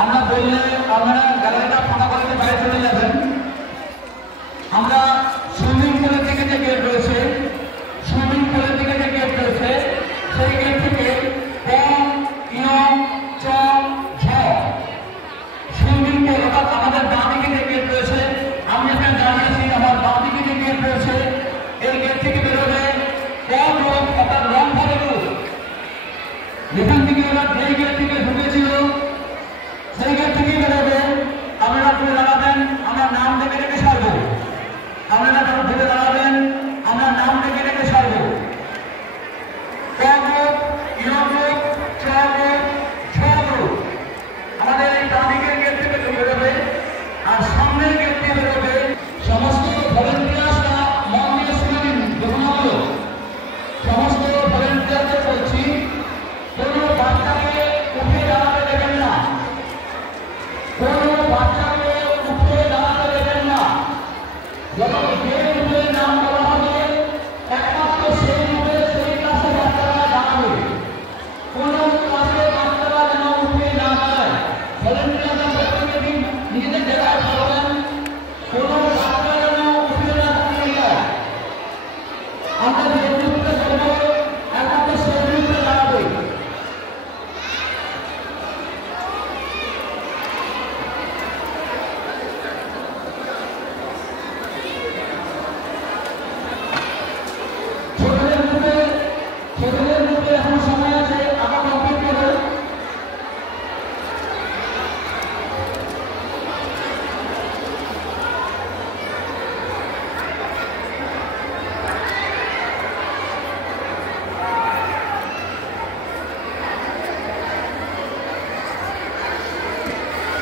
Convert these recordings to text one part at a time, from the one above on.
আমরা বললে আপনারা গ্যালারিটা ফাঁকা করতে বাইরে চলে যাবেন। আমরা সুইমিং পুলের দিকে যে গেট রয়েছে, সুইমিং পুলের দিকে যে গেট রয়েছে, সেই গেট থেকে সুইমিং পুল অর্থাৎ আমাদের বাঁ দিকে যে গেট রয়েছে, আমি এখানে দাঁড়িয়েছি, আমার বাঁ দিকে যে গেট রয়েছে, এই গেট থেকে বেরোবে কম রোড অর্থাৎ রং ভরে রোড। যেখান থেকে ওরা যেই গেট থেকে ঢুকেছিল সেই গেট থেকেই বেরোবে। আপনারা ঘুরে দাঁড়াবেন, আমরা নাম ডেকে ডেকে সারবো। আপনারা যখন ঘুরে দাঁড়াবেন, আমরা নাম ডেকে ডেকে সারবো। আমাদের এই ডানদিকের গেট থেকে বেরোবে, আর সামনের গেট থেকে বেরোবে। সমস্ত ভলেন্টিয়ার্সরা মন দিয়ে শুনে দিন, দেখুন সমস্ত ভলেন্টিয়ারদের বলছি, কোনো বাচ্চাকে উঠে দাঁড়াতে দেবেন না, কোনো বাচ্চাকে উঠে দাঁড়াতে দেবেন না। যখন যে রুমের নাম বলা হবে একমাত্র সেই রুমে সেই ক্লাসে বাচ্চারা দাঁড়াবে, কোনো ক্লাসে বাচ্চারা যেন উঠে না দাঁড়ায়। ভলেন্টিয়াররা প্রত্যেকে দিন নিজেদের জায়গায় থাকবেন, কোনো বাচ্চা যেন উঠে না দাঁড়িয়ে যায়। আমরা যে রুমে বলবো একমাত্র সেই রুমে দাঁড়াবে। ছোটদের মধ্যে এখন সময় আছে, আবার কমপ্লিট করো।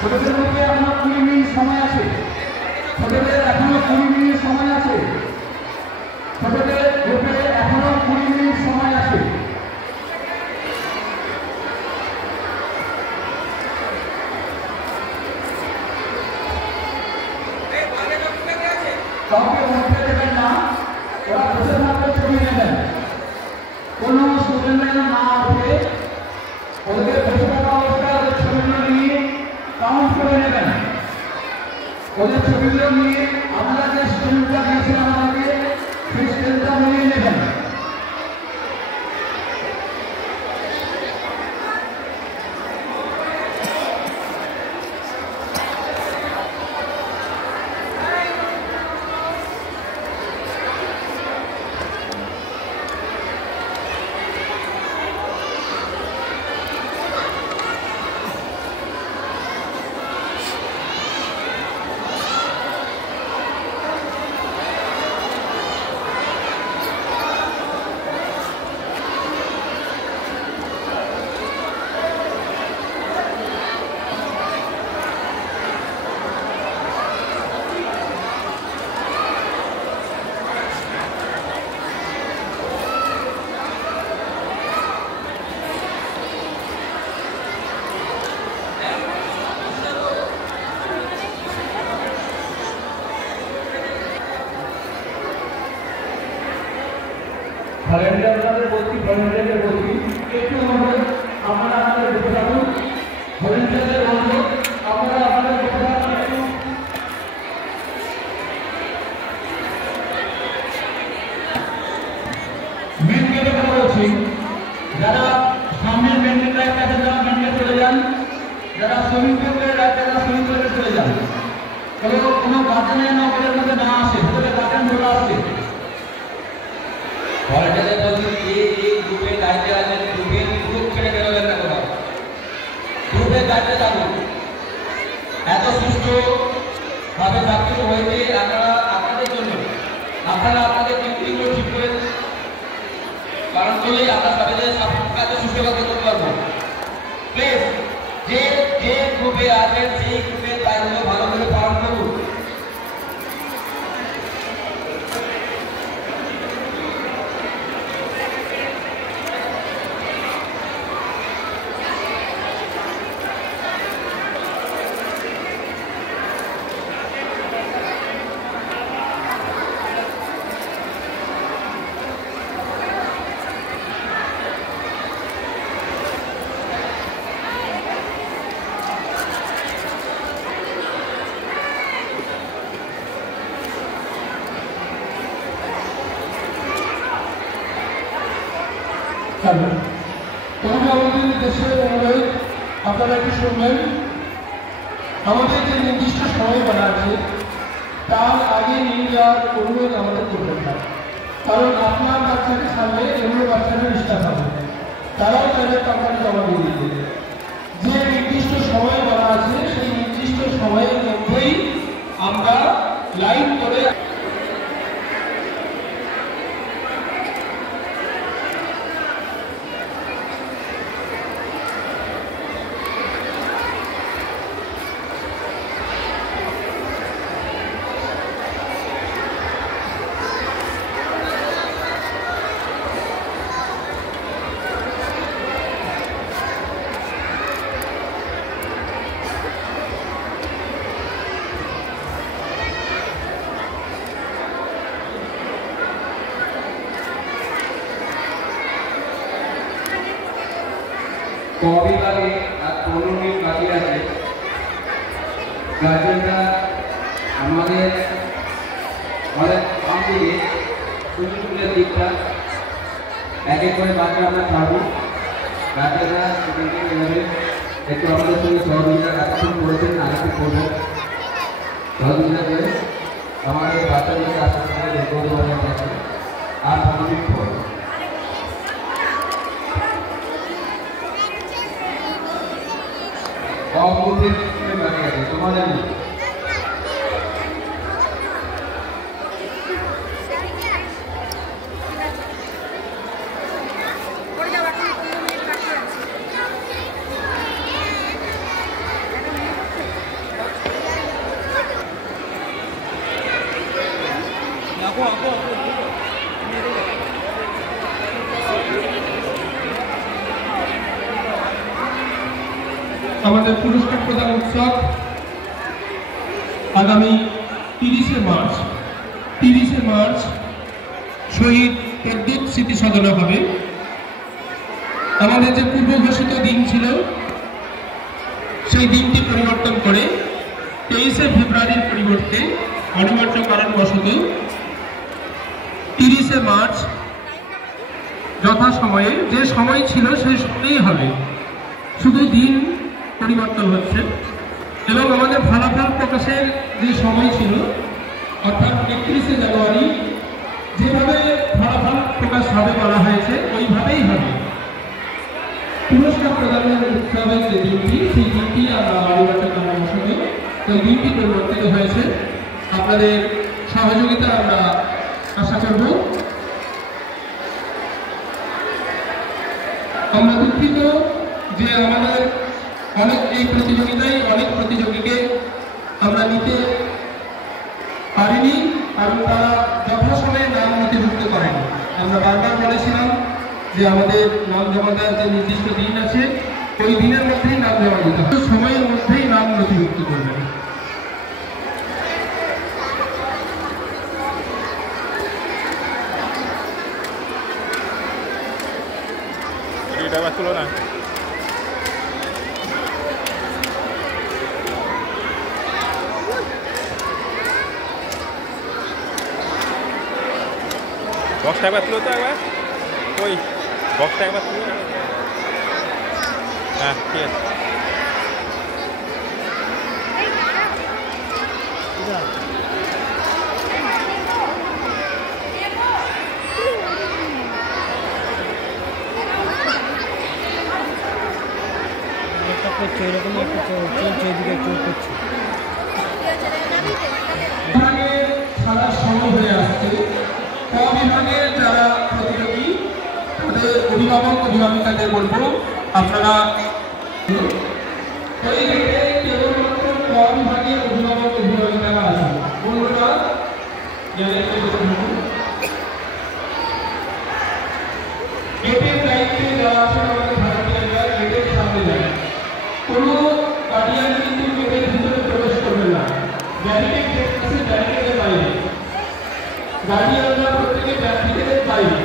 ছোটদের মধ্যে এখনো 20 মিনিট সময় আছে, ছোটদের এখনো 20 মিনিট সময় আছে, ছোটদের গ্রুপে এখনো 20 মিনিট সময় আছে। কাউকে উঠতে দেবেন না, ওরা বসে থাকতে ছবি নেবেন। কোনো স্টুডেন্টরা না উঠে ওদের বসে থাকা অবস্থায় ওদের ছবিগুলো নিয়ে কাউন্ট করে নেবেন। ওদের ছবিগুলো নিয়ে আপনারা যে স্টুডেন্টরা দিয়েছিলেন আমাকে, সেই স্টুডেন্টরা নিয়ে নেবেন। ভলেন্টিয়ারদের বলছি, ভলেন্টিয়ারদের বলছি একটু অনুরোধ, আপনারা আপনাদের বসে থাকুন। ভলেন্টিয়ারদের অনুরোধ, আপনারা আপনাদের বসে থাকুন। একটু মেন গেটে কথা বলছি, যারা সামনের মেন গেটের কাছে যারা মেন গেটে চলে যান, যারা সুইমিং পুলের রাস্তায় যারা সুইমিং পুলে চলে যান, কোনো গার্জেনের নগরের মধ্যে না আসে, ভেতরে গার্জেন চলে আসছে। ভলেন্টিয়ারদের বলছি, যে গ্রুপে দায়িত্বে আছেন, গ্রুপ ছেড়ে বেরোবেন না, কোথাও গ্রুপের দায়িত্বে থাকুন। এত সুষ্ঠু ভাবে সবকিছু হয়েছে আপনারা আপনাদের জন্য, আপনারা আপনাদের ডিউটিগুলো ঠিক করে পালন করলেই আমরা সবাই সব কাজ সুষ্ঠুভাবে করতে পারবো। প্লিজ যে যে গ্রুপে আছেন সেই গ্রুপের দায়িত্ব ভালো করে পালন করুন। যাবে। তবে আমাদের দেশের অনুরোধ আপনারা একটু শুনবেন, আমাদের যে নির্দিষ্ট সময় বলা আছে তার আগে নিয়ে যাওয়ার অনুরোধ আমাদের করবেন না, কারণ আপনার বাচ্চাকে সামনে এগুলো বাচ্চারা ডিস্টার্ব হবে, তারাও তাদের কোম্পানি জমা দিয়ে দিতে। যে নির্দিষ্ট সময় বলা আছে সেই নির্দিষ্ট সময়ের মধ্যেই আমরা লাইন করে বিভাগে আর 15 মিনিট বাকি আছে। গার্জেনরা আমাদের অনেক কম দিকে সুযোগের দিকটা এক এক করে বাচ্চা আমরা ছাড়বো। গার্জেনরা স্টুডেন্টকে এভাবে একটু আমাদের সঙ্গে সহযোগিতা এতক্ষণ করেছেন, আরেকটু করবেন। সহযোগিতা করে আমাদের বাচ্চাদেরকে আস্তে আস্তে বের করে দেওয়া যাচ্ছে। আর 15 মিনিট পর অবুদ্ধের বাকি আছে তোমাদের নেই। আমাদের পুরস্কার প্রদান উৎসব আগামী 30শে মার্চ শহীদ প্রদ্যুৎ স্মৃতি সদনে হবে। আমাদের যে পূর্ব ঘোষিত দিন ছিল সেই দিনটি পরিবর্তন করে 23শে ফেব্রুয়ারির পরিবর্তে অনিবার্য কারণবশত 30শে মার্চ যথাসময়ে যে সময় ছিল সেই সময়ই হবে, শুধু দিন পরিবর্তন হচ্ছে। এবং আমাদের ফলাফল প্রকাশের যে সময় ছিল অর্থাৎ 31শে জানুয়ারি যেভাবে ফলাফল প্রকাশ হবে বলা হয়েছে ওইভাবেই হবে। পুরস্কার প্রদানের উৎসবের যে দিনটি সেই দিনটি আমরা অনিবার্য কারণবশত ওই দিনটি পরিবর্তিত হয়েছে। আপনাদের সহযোগিতা আমরা আশা করব। আমরা দুঃখিত যে আমাদের এই প্রতিযোগিতায় অনেক প্রতিযোগীকে আমরা নিতে পারিনি, কারণ তারা যথাসময়ে নাম নথিভুক্ত করেনি। আমরা বারবার বলেছিলাম যে আমাদের নাম জমা দেওয়ার যে নির্দিষ্ট দিন আছে ওই দিনের মধ্যেই নাম জমা দিতে হবে, সময়ের মধ্যেই নাম নথিভুক্ত করবেন। না বক্সটা একবার তুলো তো একবার, ওই বক্সটা একবার তুলো। হ্যাঁ ঠিক আছে। এরকম একটা চলছে, এদিকে চোখ করছে। খেলার সময় হয়ে আসছে। ক বিভাগের যারা প্রতিযোগী তাদের অভিভাবিকাদের বলবো আপনারা ওই গেটে কেবলমাত্র ক বিভাগের অভিভাবিকারা আছেন, বন্ধুরা গেটের দায়িত্বে যারা আছেন আমাদের ভারতীয়রা গেটের সামনে যায়। কোনো গার্ডিয়ান কিন্তু গেটের ভিতরে প্রবেশ করবে না, ব্যারিকেড দেখতেছে ব্যারিকেডের বাইরে, গার্ডিয়ানরা প্রত্যেকে ব্যারিকেডের বাইরে।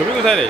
ছবি কোথায় রে?